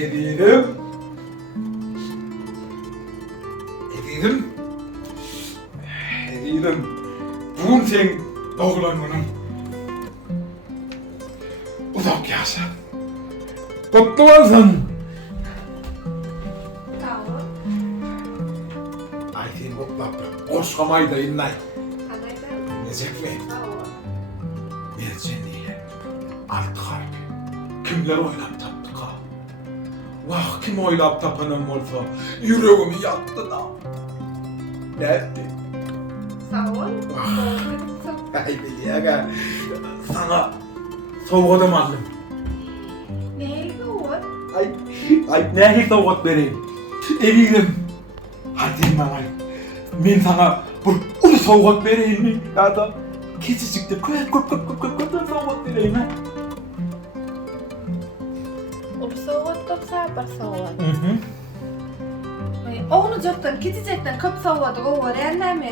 Ediyorum. Bugün sen doğulan onun. Uzak yaşa. Kutlu olsun. Sağ ol. Ay sen kutlap. Koşkamayı da inlay. Anaydan. Necek mi? Sağ ol. Mercan değil. Alt harbi. Kimler oylap taptık ha? Vah kim oylap tapanım olsa yüreğimi yaktı da. Ne etti? Sağ ol. Ay biliyor sana soğuğum aldım. Ne olur? Ay ne soğuk vereyim. Eminim. Hadi malay. Ben sana bir ulu soğuk vereyim mi? Ya da küçücük de köp soğuk vereyim mi? Ulu soğuk topsa bir soğuk. Onu çoktan gidecekten köp soğuğu öğrenmem.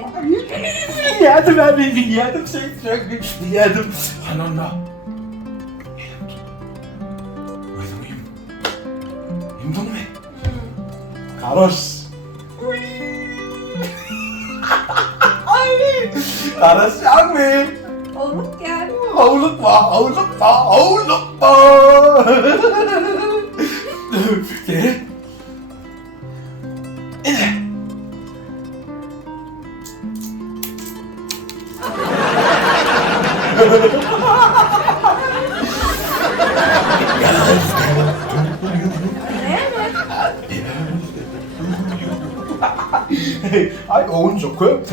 Biliyordum abi, biliyordum şey biliyordum. Hanımla. Elim tut. Öyle miyim? Elim tut mu? Karış. Karışacak mı? Olur yani. Havlukma. Geri. Ay oyuncu köp.